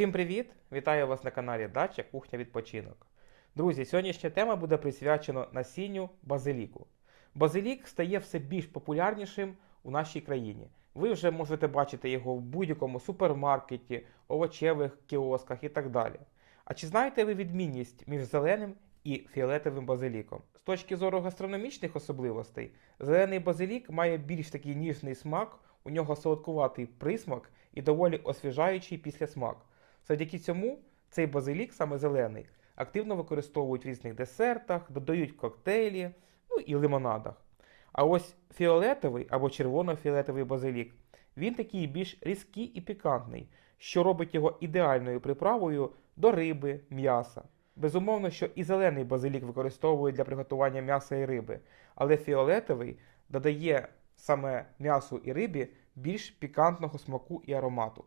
Всім привіт! Вітаю вас на каналі Дача Кухня Відпочинок. Друзі, сьогоднішня тема буде присвячена насінню базиліку. Базилік стає все більш популярнішим у нашій країні. Ви вже можете бачити його в будь-якому супермаркеті, овочевих кіосках і так далі. А чи знаєте ви відмінність між зеленим і фіолетовим базиліком? З точки зору гастрономічних особливостей, зелений базилік має більш такий ніжний смак, у нього солодкуватий присмак і доволі освіжаючий післясмак. Завдяки цьому цей базилік, саме зелений, активно використовують в різних десертах, додають коктейлі, ну і лимонадах. А ось фіолетовий або червоно-фіолетовий базилік, він такий більш різкий і пікантний, що робить його ідеальною приправою до риби, м'яса. Безумовно, що і зелений базилік використовують для приготування м'яса і риби, але фіолетовий додає саме м'ясу і рибі більш пікантного смаку і аромату.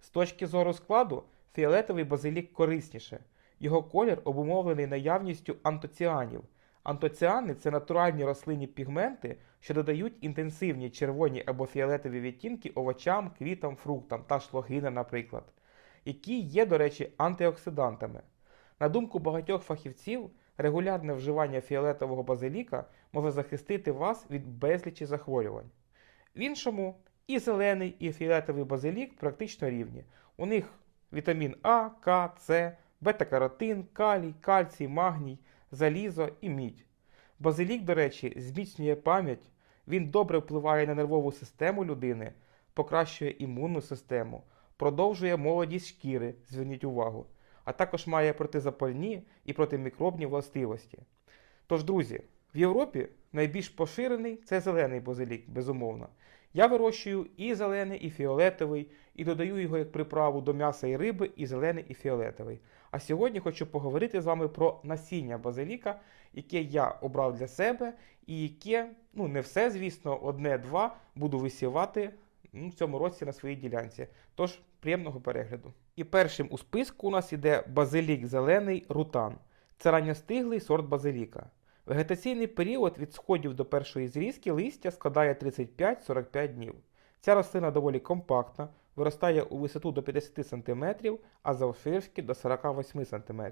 З точки зору складу, фіолетовий базилік корисніше. Його колір обумовлений наявністю антоціанів. Антоціани це натуральні рослинні пігменти, що додають інтенсивні червоні або фіолетові відтінки овочам, квітам, фруктам та шлогина, наприклад, які є, до речі, антиоксидантами. На думку багатьох фахівців, регулярне вживання фіолетового базиліка може захистити вас від безлічі захворювань. В іншому, і зелений, і фіолетовий базилік практично рівні. У них вітамін А, К, С, бета-каротин, калій, кальцій, магній, залізо і мідь. Базилік, до речі, зміцнює пам'ять, він добре впливає на нервову систему людини, покращує імунну систему, продовжує молодість шкіри, зверніть увагу, а також має протизапальні і протимікробні властивості. Тож, друзі, в Європі найбільш поширений це зелений базилік, безумовно. Я вирощую і зелений, і фіолетовий, і додаю його як приправу до м'яса і риби, і зелений, і фіолетовий. А сьогодні хочу поговорити з вами про насіння базиліка, яке я обрав для себе, і яке, ну не все, звісно, одне-два буду висівати ну, в цьому році на своїй ділянці. Тож, приємного перегляду. І першим у списку у нас іде базилік зелений рутан. Це ранньостиглий сорт базиліка. Вегетаційний період від сходів до першої зрізки листя складає 35-45 днів. Ця рослина доволі компактна, виростає у висоту до 50 см, а завширшки до 48 см.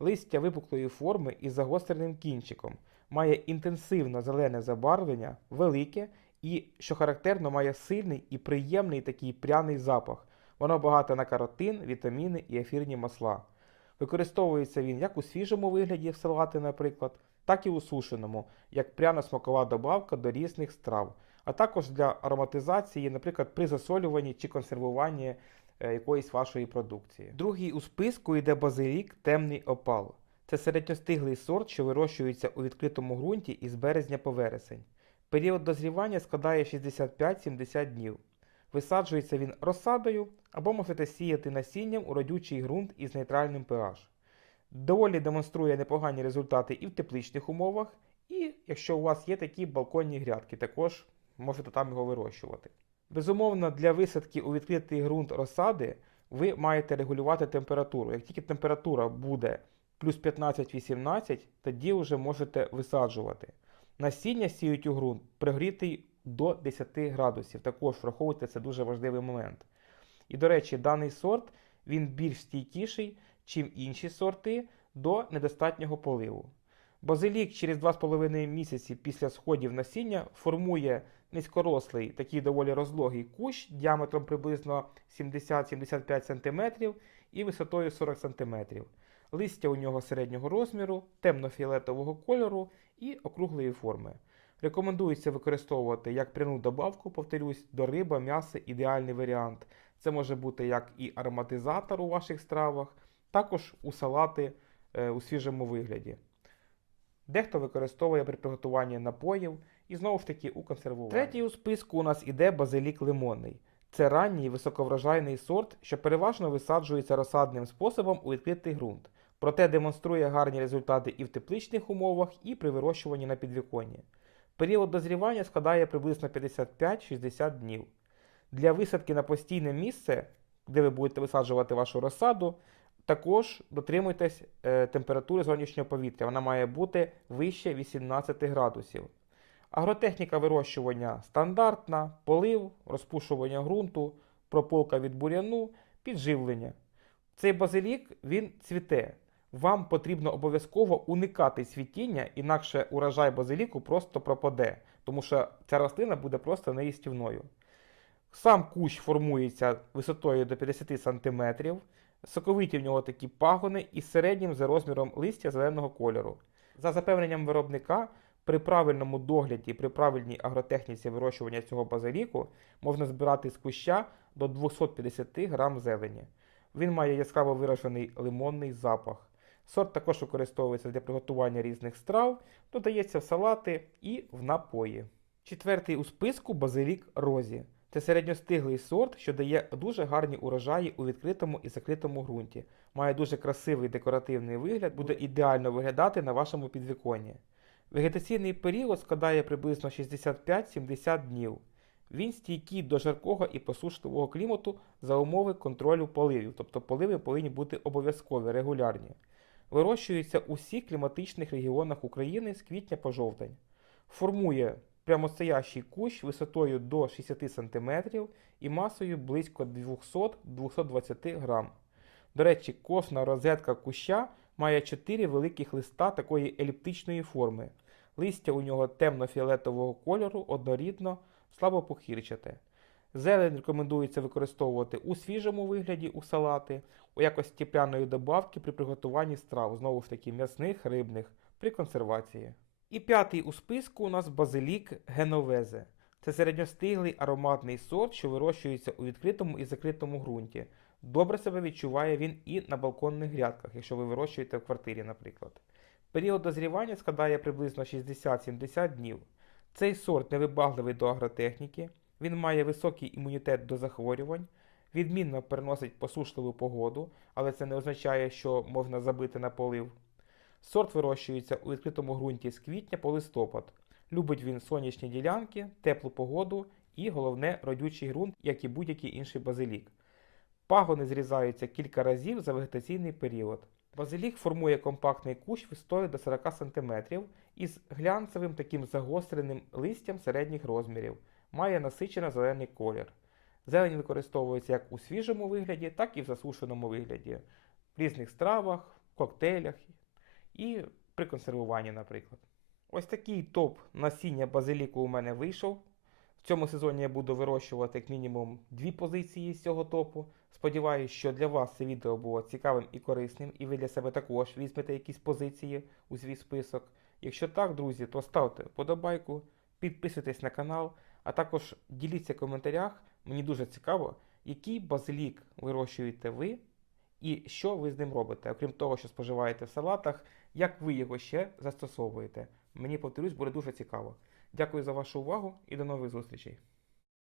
Листя випуклої форми із загостреним кінчиком, має інтенсивне зелене забарвлення, велике і, що характерно, має сильний і приємний такий пряний запах. Воно багато на каротин, вітаміни і ефірні масла. Використовується він як у свіжому вигляді в салати, наприклад, так і у сушеному, як пряно-смакова добавка до різних страв, а також для ароматизації, наприклад, при засолюванні чи консервуванні е, якоїсь вашої продукції. Другий у списку йде базилік темний опал. Це середньостиглий сорт, що вирощується у відкритому ґрунті із березня по вересень. Період дозрівання складає 65-70 днів. Висаджується він розсадою або можете сіяти насінням у родючий ґрунт із нейтральним pH. Доволі демонструє непогані результати і в тепличних умовах, і якщо у вас є такі балконні грядки, також можете там його вирощувати. Безумовно, для висадки у відкритий ґрунт розсади ви маєте регулювати температуру. Як тільки температура буде плюс 15-18, тоді вже можете висаджувати. Насіння сіють у ґрунт пригрітий до 10 градусів. Також враховуйте, це дуже важливий момент. І, до речі, даний сорт він більш стійкіший, чим інші сорти до недостатнього поливу. Базилік через 2,5 місяці після сходів насіння формує низькорослий, такий доволі розлогий кущ діаметром приблизно 70-75 см і висотою 40 см. Листя у нього середнього розміру, темно-фіолетового кольору і округлої форми. Рекомендується використовувати як пряну добавку, повторюсь, до риба, м'яса ідеальний варіант. Це може бути як і ароматизатор у ваших стравах, також у салати е, у свіжому вигляді. Дехто використовує при приготуванні напоїв і знову ж таки у консервуванні. Третій у списку у нас іде базилік лимонний. Це ранній високоврожайний сорт, що переважно висаджується розсадним способом у відкритий ґрунт, проте демонструє гарні результати і в тепличних умовах, і при вирощуванні на підвіконні. Період дозрівання складає приблизно 55-60 днів. Для висадки на постійне місце, де ви будете висаджувати вашу розсаду, також дотримуйтесь е, температури зовнішнього повітря. Вона має бути вище 18 градусів. Агротехніка вирощування стандартна, полив, розпушування ґрунту, прополка від буряну, підживлення. Цей базилік він цвіте. Вам потрібно обов'язково уникати цвітіння, інакше урожай базиліку просто пропаде, тому що ця рослина буде просто неїстівною. Сам кущ формується висотою до 50 см, соковиті в нього такі пагони із середнім за розміром листя зеленого кольору. За запевненням виробника, при правильному догляді, при правильній агротехніці вирощування цього базиліку можна збирати з куща до 250 грам зелені. Він має яскраво виражений лимонний запах. Сорт також використовується для приготування різних страв, додається в салати і в напої. Четвертий у списку базилік розі. Це середньостиглий сорт, що дає дуже гарні урожаї у відкритому і закритому ґрунті. Має дуже красивий декоративний вигляд, буде ідеально виглядати на вашому підвіконні. Вегетаційний період складає приблизно 65-70 днів. Він стійкий до жаркого і посушливого клімату за умови контролю поливів, тобто поливи повинні бути обов'язкові, регулярні. Вирощується у всіх кліматичних регіонах України з квітня по жовтень. Формує прямостоящий кущ висотою до 60 см і масою близько 200-220 грам. До речі, косна розетка куща має 4 великих листа такої еліптичної форми. Листя у нього темно-фіолетового кольору, однорідно, слабопохирчате. Зелень рекомендується використовувати у свіжому вигляді у салати, у якості пряної добавки при приготуванні страв, знову ж таки м'ясних, рибних, при консервації. І п'ятий у списку у нас базилік геновезе. Це середньостиглий ароматний сорт, що вирощується у відкритому і закритому ґрунті. Добре себе відчуває він і на балконних грядках, якщо ви вирощуєте в квартирі, наприклад. Період дозрівання складає приблизно 60-70 днів. Цей сорт невибагливий до агротехніки, він має високий імунітет до захворювань, відмінно переносить посушливу погоду, але це не означає, що можна забити на полив. Сорт вирощується у відкритому ґрунті з квітня по листопад. Любить він сонячні ділянки, теплу погоду і, головне, родючий ґрунт, як і будь-який інший базилік. Пагони зрізаються кілька разів за вегетаційний період. Базилік формує компактний кущ висотою до 40 см із глянцевим таким загостреним листям середніх розмірів, має насичено зелений колір. Зелень використовується як у свіжому вигляді, так і в засушеному вигляді, в різних стравах, коктейлях і при консервуванні, наприклад. Ось такий топ насіння базиліку у мене вийшов. В цьому сезоні я буду вирощувати як мінімум дві позиції з цього топу. Сподіваюсь, що для вас це відео було цікавим і корисним, і ви для себе також візьмете якісь позиції у свій список. Якщо так, друзі, то ставте вподобайку, підписуйтесь на канал, а також діліться в коментарях. Мені дуже цікаво, який базилік вирощуєте ви і що ви з ним робите, окрім того, що споживаєте в салатах, як ви його ще застосовуєте. Мені, повторюсь, буде дуже цікаво. Дякую за вашу увагу і до нових зустрічей.